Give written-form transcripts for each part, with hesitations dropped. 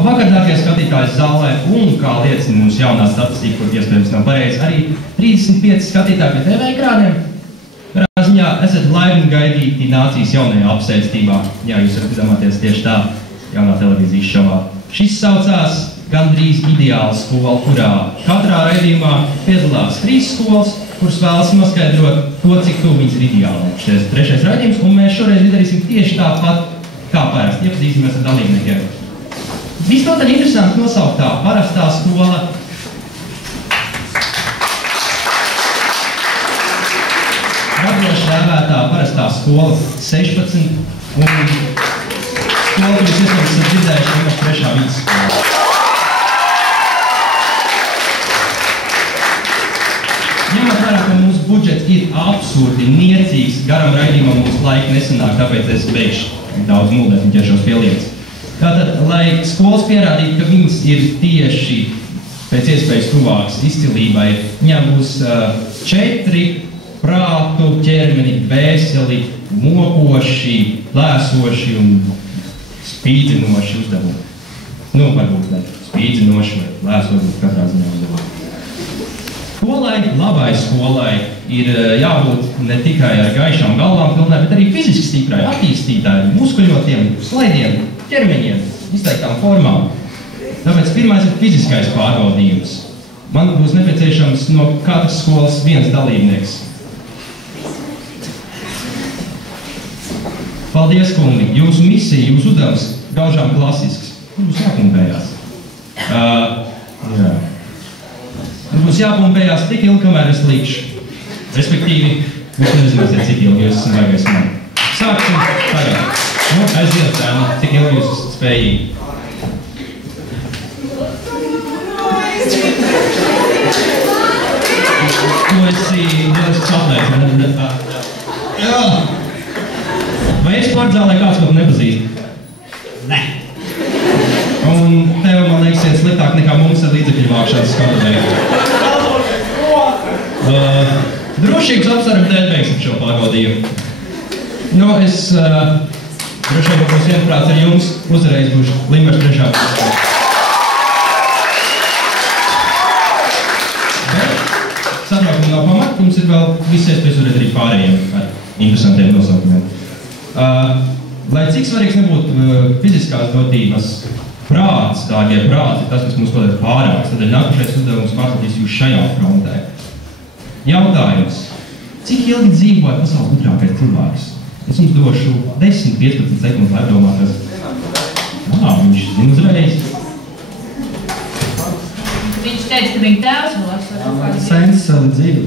Labvakar, dārgie skatītāji zālē, un kā liecina mums jaunā statistika, kur iespējams nav pareizi, arī 35 skatītāji pie TV ekrāniem. Katrā ziņā esat laipni gaidīti nācijas jaunajā apsēstībā. Jā, jūs varat iedomāties tieši tā jaunā televīzijas šovā. Šis saucās gandrīz ideāla skola, kurā katrā raidījumā piedalās 3 skolas, kuras vēlas noskaidrot to, cik tuvu viņas ir ideāli. Šis 3. raidījums, un mēs šoreiz izdarīsim tieši tāpat kā parasti. Iepazīsimies ar dalībniekiem. Visnotaļ interesanti nosauktā parastā skola. Radoši dēvētā parastā skola 16 un skola, kuras iespējams esat dzirdējuši, ir 3. vidusskola. Ņemot vērā, ka mūsu budžets ir absurdi niecīgs, garam raidījumam mums laika nesanāk, tāpēc es beigšu daudz mūdēt un ķeršos pie lietas. Tātad, lai skolas pierādītu, ka viņas ir tieši pēc iespējas tuvākas izcilībai, viņām būs 4 prātu, ķermeni, dvēseli, mokoši, lēsoši un spīdzinoši uzdevumi. Nu, varbūt ne spīdzinoši vai lēsoši, katrā ziņā uzdevumi. Skolai, labai skolai, ir jābūt ne tikai ar gaišām galvām pilnai, bet arī fiziski stiprai, attīstītāji, muskuļotiem, slaidiem, ķermeņiem, izteiktām formām. Tāpēc pirmais ir fiziskais pārbaudījums. Man būs nepieciešams no katras skolas viens dalībnieks. Paldies, kungi! Jūsu misija, jūsu uzdevums gaužām klasisks. Mums jāpumpējās. Mums būs jāpumpējās tik ilgi, kamēr es līkšu. Respektīvi, jūs nezināsiet, cik ilgi jūs esat vajagais man. Sāksim tagad. Nu, aiziet, cik ilgi jūs esat spējīgi. Tu esi lielisks atlēts. Jā! Vai esi sportzālē kāds, ko tu nepazīsti? Nē. Un tev, man liekas, ir sliktāk nekā mums ar līdzekļu vākšanas skatuvē. Drošības apsvērumu dēļ veiksim šo pārbaudījumu. Nu, es droši vien būs vienprāts ar jums, uzreiz būšu Limbažu 3. vidusskola. Bet satraukumi nav pamata, mums ir vēl viss iespējas uzreiz arī pārējiem ar interesantiem nosaukumiem. Lai cik svarīgs nebūtu fiziskās dotības, prāts, dārgie prāti, tas, kas mums padara pārāks, tad ir nākušais uzdevums pārstatīs jūs šajā frontē. Jautājums. Cik ilgi dzīvoja pasaules gudrākais cilvēks? Es jums došu 10-15 sekundes, lai domātos. Viņš zina uzreiz. Viņš teica, ka viņa tēvs vēl atšķirās. Sens dzīvi.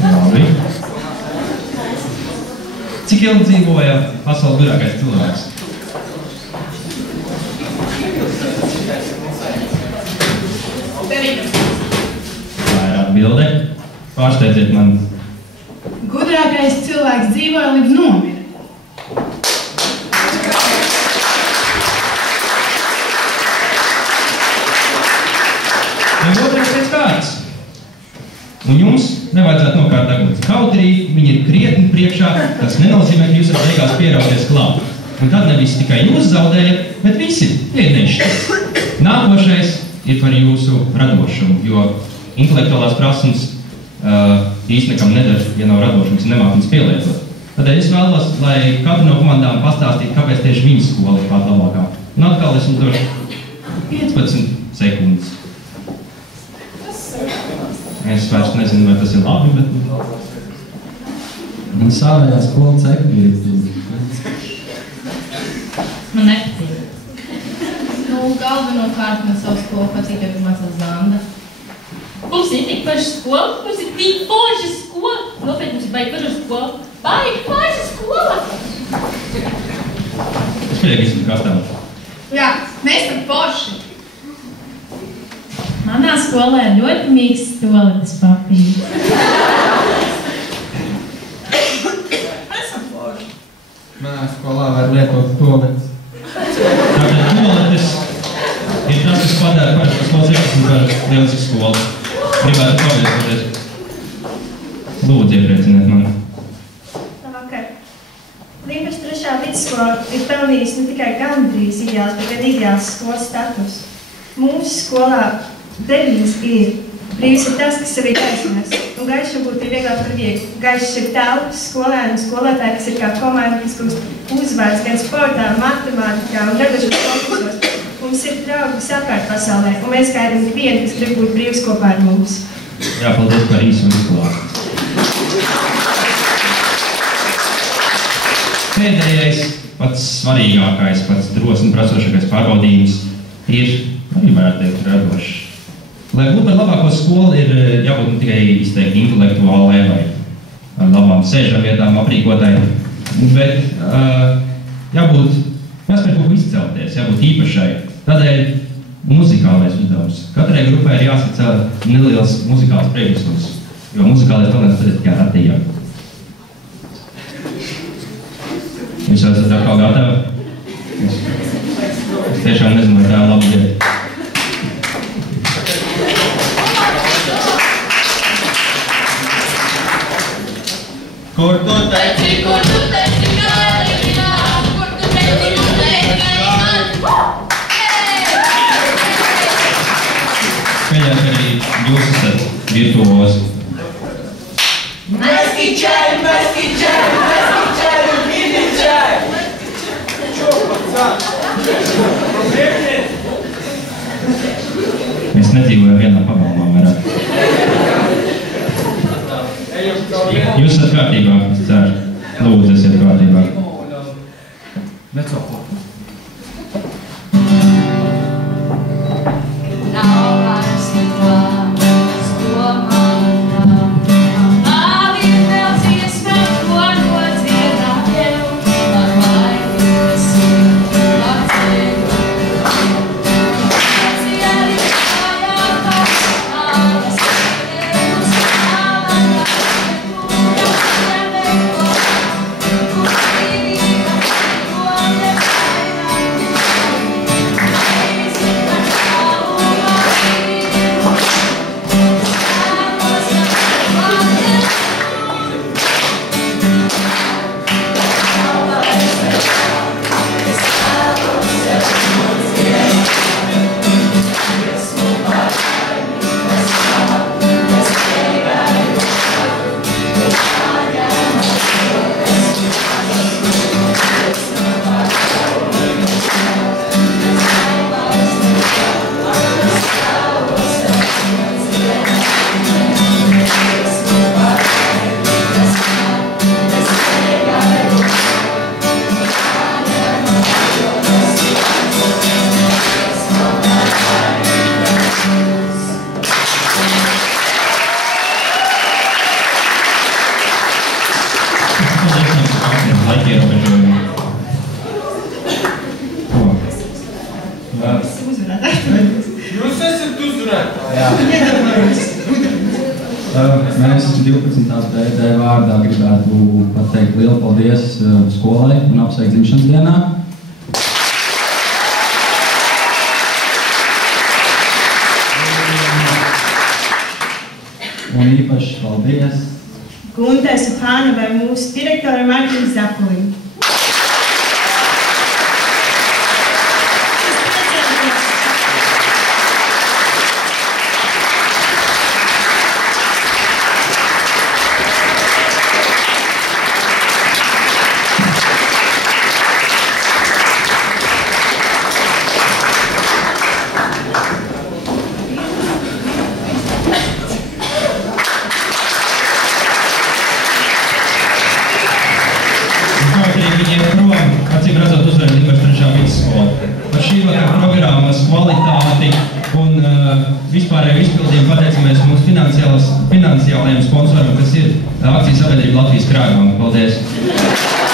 Labi. Cik ilgi dzīvoja pasaules gudrākais cilvēks? Tā ir atbilde. Pārsteidziet man. Gudrākais cilvēks dzīvoja līdz nomira. Un otrais pēc kārtas. Un jums nevajadzētu nokārt degums. Kaut arī viņi ir krietni priekšā, tas nenozīmē, ka jūs varat beigās pierauties klāt. Un tad nevis tikai jūs zaudējat, bet visi ir nešķiet. Nākošais ir par jūsu radošumu, jo intelektuālās prasmes īsti nekam nedara, ja nav radošums, nemāk viņas pielietot. Tādēļ es vēlos, lai katra no komandām pastāstītu, kāpēc tieši viņas skola ir pat labākā. Un atkal es jums došu 15 sekundes. Es vairs nezinu, vai tas ir labi, bet... Man sāvējā skola cekļi. Man nepatīk. Galvenokārt no savu skolu patīk, ka mācās Zanda. Mums ir tik paša skola, mums ir tik paša skola. Nopietni, mums ir baigi paša skola. Baigi paša skola! Es pieļauju visu kastāvu. Jā, mēs tam paši. Manā skolā ir ļoti mīgs toaletes papīrs. Esam paši. Manā skolā var lietot toaletes. Tātad toaletes ir tas, kas padara parasti skolas 16 par lielisku skolu. Gribētu pavietoties. Lūdzu, ieprieciniet mani. Okay. Līpaši 3. vidusskola ir pelnījusi ne tikai gandrīz ideāls, bet gan ideāls skolas status. Mūsu skolā 9 ir. Brīvs ir tas, kas sevī gaismas, un gaišs varbūt ir vieglāk par vieglu. Gaišs ir telpas, skolēni un skolotāji, kas ir kā komanda, kas gūst uzvārds gan sportā, matemātikā un radošos konkursos. Mums ir draugi visapkārt pasaulē, un mēs gaidām ikvienu, kas grib būt brīvs kopā ar mums. Jā, paldies par īsu izklāstu. Pēdējais, pats svarīgākais, pats drosmi prasošākais pārbaudījums ir, arī varētu teikt, radošs. Lai būtu par labāko skolu, ir jābūt ne tikai izteikti intelektuālai vai ar labām sēžamvietām aprīkotai, bet jābūt, jāspēj kaut ko izcelties, jābūt īpašai. Tādēļ muzikālais uzdevums. Katrai grupai ir jāsacēl neliels muzikāls priekšnesums, jo muzikālais talents tad ir tikai ratījā. Jūs esat atkal gatavi? Es tiešām nezinu, vai tā ir labi lieta. Kur tu teici, Gāri, kur tu teici, man? Pēdējā, ka arī jūs esat virtuozi. Meski čai, vidi čai! Mēs nedzīvojam vienā pagalmā vairāk. Jūs esat kārtībā, es ceru. Lūdzu, esiet kārtībā. Jūs esat uzvarētāji. Mēs 12. BD vārdā gribētu pateikt lielu paldies skolai un apsveikt dzimšanas dienā. Un īpaši paldies Guntai Supānovai, mūsu direktoram Artim Zakulim. Vispārēju izpildījumu pateicamies mūsu finansiālajiem sponsoram, kas ir akciju sabiedrība Latvijas Krājbanka. Paldies!